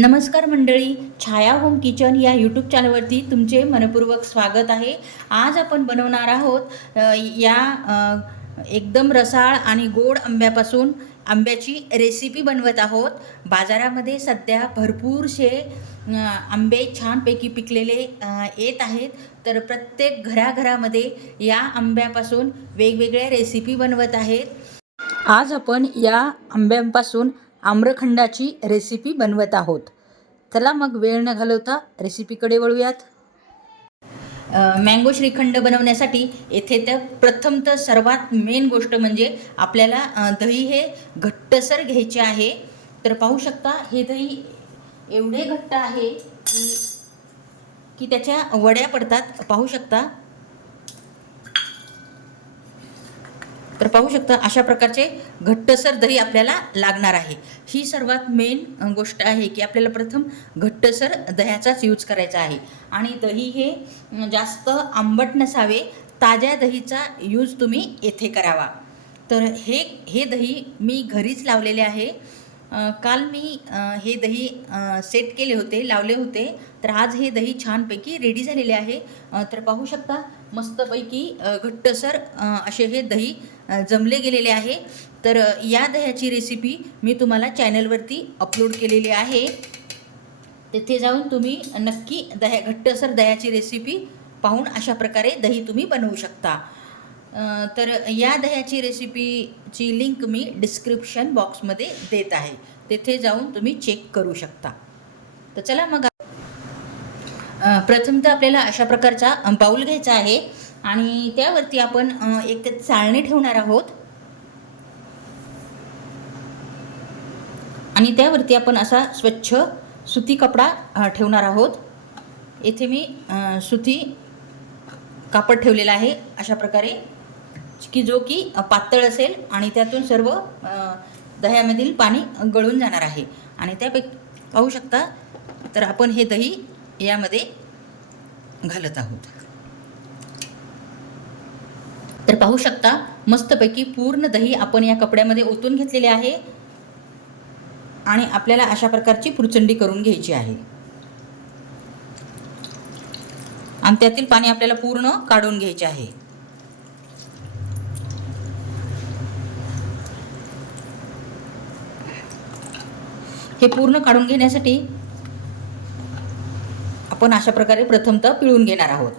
नमस्कार मंडळी, छाया home kitchen या यूट्यूब चॅनलवरती तुमचे मनपूर्वक स्वागत आहे. आज आपण बनवणार आहोत एकदम रसाळ आणि गोड आंब्यापासून आंब्याची रेसिपी बनवत आहोत. बाजारामध्ये सध्या भरपूरसे आंबे छानपैकी पिकलेले येत आहेत. तर प्रत्येक घराघरामध्ये या आंब्यापासून वेगवेगळ्या रेसिपी बनवत आहेत. आज आपण या आंब्यांपासून आम्रखंडाची रेसिपी बनवत आहोत. चला मग वेळ न घालवता रेसिपीकडे वळूयात. मँगो श्रीखंड बनवण्यासाठी येथे तर प्रथम तर सर्वात मेन गोष्ट म्हणजे आपल्याला दही हे घट्टसर घ्यायचे आहे. तर पाहू शकता हे दही एवढे घट्ट आहे की त्याच्या वड्या पडतात. पाहू शकता. तर पाहू शकता अशा प्रकारचे घट्टसर दही आपल्याला लागणार आहे. ही सर्वात मेन गोष्ट आहे की आपल्याला प्रथम घट्टसर दह्याचाच यूज करायचा आहे. आणि दही हे जास्त आंबट नसावे, ताज्या दहीचा यूज तुम्ही येथे करावा. तर हे दही मी घरीच लावलेले आहे. काल मी हे दही सेट केले होते, लावले होते. तर आज हे दही छानपैकी रेडी झालेले आहे. तर पाहू शकता मस्तपैकी घट्टसर असे हे दही जमले गेलेले आहे. तर या दह्याची रेसिपी मी तुम्हाला चॅनलवरती अपलोड केलेली आहे. तिथे जाऊन तुम्ही नक्की घट्टसर दह्याची रेसिपी पाहून अशा प्रकारे दही तुम्ही बनवू शकता. तर या दह्याची रेसिपीची लिंक मी डिस्क्रिप्शन बॉक्समध्ये देत आहे. तेथे जाऊन तुम्ही चेक करू शकता. तर चला मग प्रथम तर आपल्याला अशा प्रकारचा बाऊल घ्यायचा आहे आणि त्यावरती आपण एक चाळणी ठेवणार आहोत. आणि त्यावरती आपण असा स्वच्छ सुती कपडा ठेवणार आहोत. येथे मी सुती कापड ठेवलेला आहे अशा प्रकारे की जो की पातळ असेल आणि त्यातून सर्व दह्यामधील पाणी गळून जाणार आहे. आणि त्यापैकी पाहू शकता तर आपण हे दही यामध्ये घालत आहोत. तर पाहू शकता मस्तपैकी पूर्ण दही आपण या कपड्यामध्ये ओतून घेतलेले आहे. आणि आपल्याला अशा प्रकारची पुरचंडी करून घ्यायची आहे. आणि त्यातील पाणी आपल्याला पूर्ण काढून घ्यायचे आहे. हे पूर्ण काढून घेण्यासाठी आपण अशा प्रकारे प्रथमतः पिळून घेणार आहोत.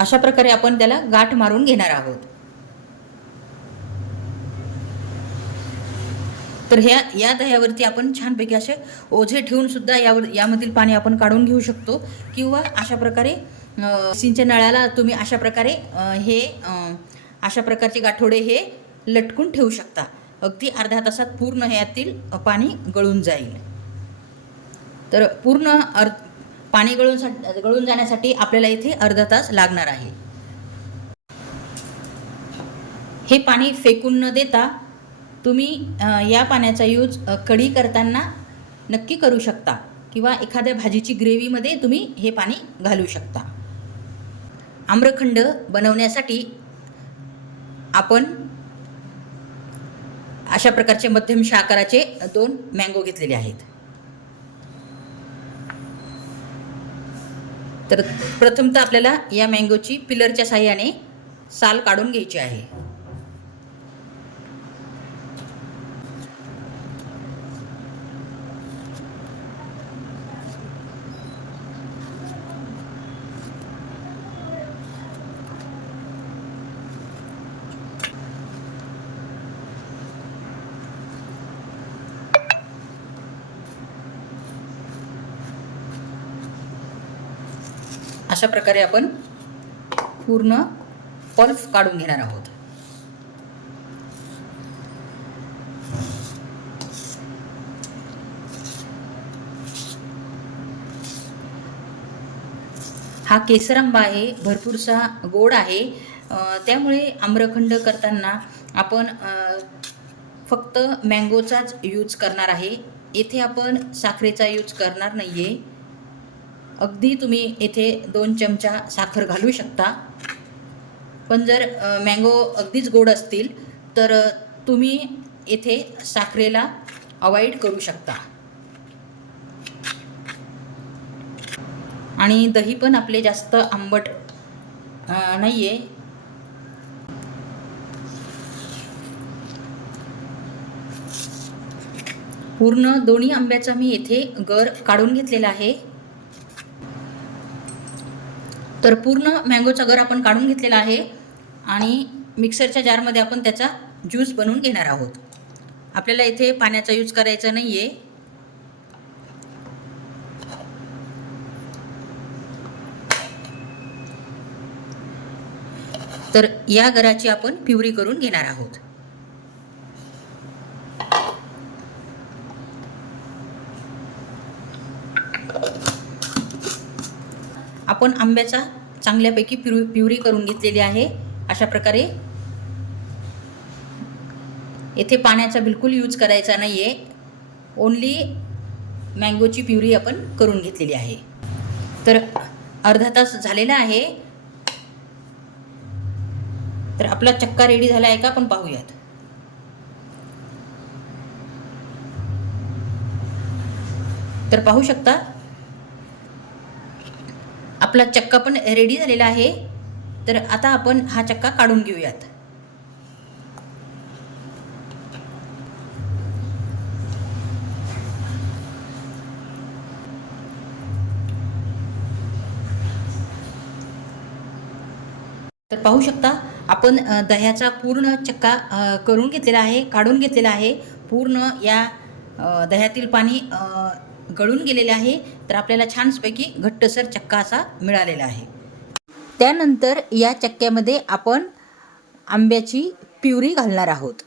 अशा प्रकारे आपण त्याला गाठ मारून घेणार आहोत. तर या दह्यावरती आपण छानपैकी असे ओझे ठेवून सुद्धा यामधील पाणी आपण काढून घेऊ शकतो. किंवा अशा प्रकारे सिंचन नळाला तुम्ही अशा प्रकारे अशा प्रकारचे गाठोडे हे लटकून ठेवू शकता. अगदी अर्ध्या तासात पूर्ण यातील पाणी गळून जाईल. तर पूर्ण पाणी गळून जाण्यासाठी आपल्याला इथे अर्धा तास लागणार आहे. हे पाणी फेकून न देता तुम्ही या पाण्याचा यूज कढी करताना नक्की करू शकता किंवा एखाद्या भाजीची ग्रेव्हीमध्ये तुम्ही हे पाणी घालू शकता. आम्रखंड बनवण्यासाठी आपण अशा प्रकारचे मध्यम आकाराचे 2 मँगो घेतलेले आहेत. तर प्रथमतः आपल्याला या मँगोची पिलरच्या साहाय्याने साल काढून घ्यायची आहे. अशा प्रकारे आपण पूर्ण पल्प काढून घेणार आहोत. हा केसर आंबा आहे, भरपूरसा गोड आहे. त्यामुळे आम्रखंड करताना आपण फक्त मँगोचाच यूज करणार आहे. येथे आपण साखरेचा यूज करणार नाही आहे. अगदी तुम्ही येथे 2 चमचा साखर घालू शकता. पण जर मँगो अगदीच गोड असतील तर तुम्ही येथे साखरेला अवॉइड करू शकता. आणि दही पण आपले जास्त आंबट नाही आहे. पूर्ण दोन्ही आंब्याचा मी येथे गर काढून घेतलेला आहे. तर पूर्ण मँगोचा गर आपण काढून घेतलेला आहे आणि मिक्सरच्या जारमध्ये आपण त्याचा ज्यूस बनवून घेणार आहोत. आपल्याला इथे पाण्याचा यूज करायचा नाही आहे. तर या गराची आपण प्युरी करून घेणार आहोत. आपण आंब्याचा चांगल्यापैकी प्युरी करून घेतलेली आहे. अशा प्रकारे येथे पाण्याचा बिलकुल यूज करायचा नाही आहे. ओन्ली मँगोची प्युरी आपण करून घेतलेली आहे. तर अर्धा तास झालेला आहे. तर आपला चक्का रेडी झाला आहे का आपण पाहूयात. तर पाहू शकता आपला चक्का पण रेडी झालेला आहे. तर आता आपण हा चक्का काढून घेऊयात. तर पाहू शकता आपण दह्याचा पूर्ण चक्का करून घेतलेला आहे, काढून घेतलेला आहे. पूर्ण या दह्यातील पाणी गळून गेलेले आहे. तर आपल्याला छानपैकी घट्टसर चक्का असा मिळालेला आहे. त्यानंतर या चक्क्यामध्ये आपण आंब्याची प्युरी घालणार आहोत.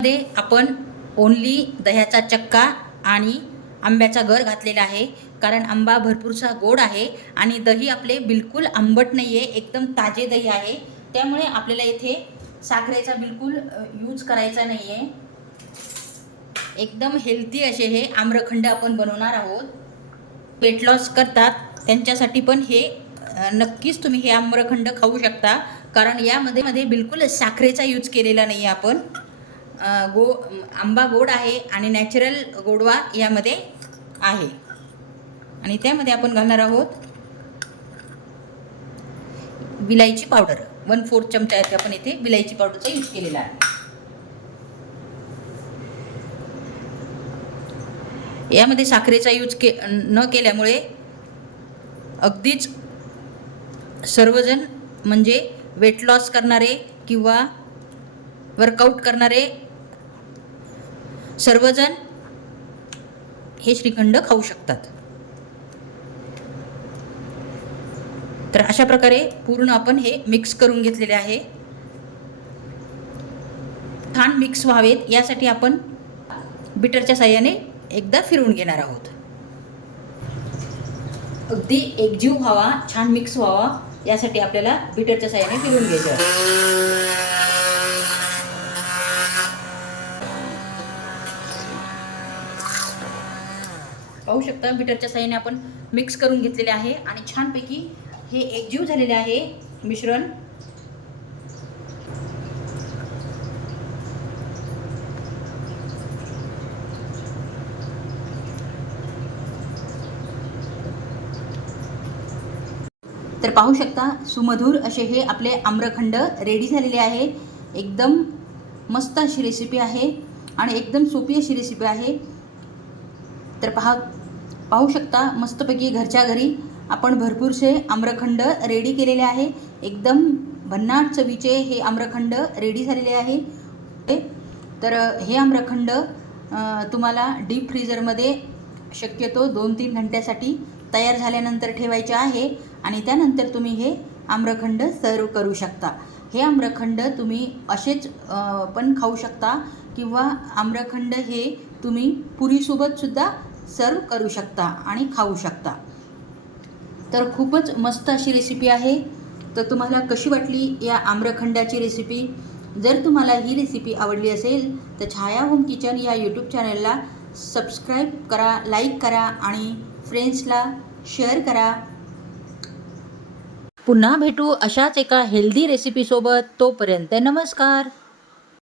मध्ये आपण ओन्ली दह्याचा चक्का आणि आंब्याचा गर घातलेला आहे. कारण आंबा भरपूरसा गोड आहे आणि दही आपले बिलकुल आंबट नाही आहे, एकदम ताजे दही आहे. त्यामुळे आपल्याला इथे साखरेचा बिलकुल यूज करायचा नाही आहे. एकदम हेल्दी असे हे आम्रखंड आपण बनवणार आहोत. वेट लॉस करतात त्यांच्यासाठी पण हे नक्कीच तुम्ही हे आम्रखंड खाऊ शकता. कारण यामध्ये बिलकुल साखरेचा यूज केलेला नाही आहे आपण. आंबा गोड आहे आणि नॅचरल गोडवा यामध्ये आहे. आणि त्यामध्ये आपण घालणार आहोत विलायची पावडर. 1/4 चमचा आहे आपण इथे विलायची पावडरचा यूज केलेला आहे. यामध्ये साखरेचा यूज न केल्यामुळे अगदीच सर्वजण म्हणजे वेट लॉस करणारे किंवा वर्कआउट करणारे सर्वजण हे श्रीखंड खाऊ शकतात. तर अशा प्रकारे पूर्ण आपण हे मिक्स करून घेतलेले आहे. छान मिक्स व्हावेत यासाठी आपण बीटरच्या साहाय्याने एकदा फिरवून घेणार आहोत. अगदी एकजीव व्हावा, छान मिक्स व्हावा यासाठी आपल्याला बीटरच्या साहाय्याने फिरवून घ्यायचं आहे. पाहू शकता बीटरच्या साहाय्याने आपण मिक्स करून घेतलेले आहे आणि छानपैकी हे एकजीव झालेले आहे मिश्रण. तर पाहू शकता सुमधुर असे हे आपले आम्रखंड रेडी झालेले आहे. एकदम मस्त अशी रेसिपी आहे आणि एकदम सोपी अशी रेसिपी आहे. तर पाहू शकता मस्तपैकी घरच्या घरी आपण भरपूरसे आम्रखंड रेडी केलेले आहे. एकदम भन्नाट चवीचे हे आम्रखंड रेडी झालेले आहे. तर हे आम्रखंड तुम्हाला डीप फ्रीजरमध्ये शक्यतो 2-3 घंट्यासाठी तयार झाल्यानंतर ठेवायचे आहे आणि त्यानंतर तुम्ही हे आम्रखंड सर्व करू शकता. हे आम्रखंड तुम्ही असेच पण खाऊ शकता किंवा आम्रखंड हे तुम्ही पुरीसोबतसुद्धा सर्व करू शकता आणि खाऊ शकता. तर खूपच मस्त अशी रेसिपी आहे. तर तुम्हाला कशी वाटली या आम्रखंडाची रेसिपी? जर तुम्हाला ही रेसिपी आवडली असेल तर छाया होम किचन या यूट्यूब चॅनलला सबस्क्राईब करा, लाईक करा आणि फ्रेंड्सला शेअर करा. पुन्हा भेटू अशाच एका हेल्दी रेसिपीसोबत. तोपर्यंत नमस्कार.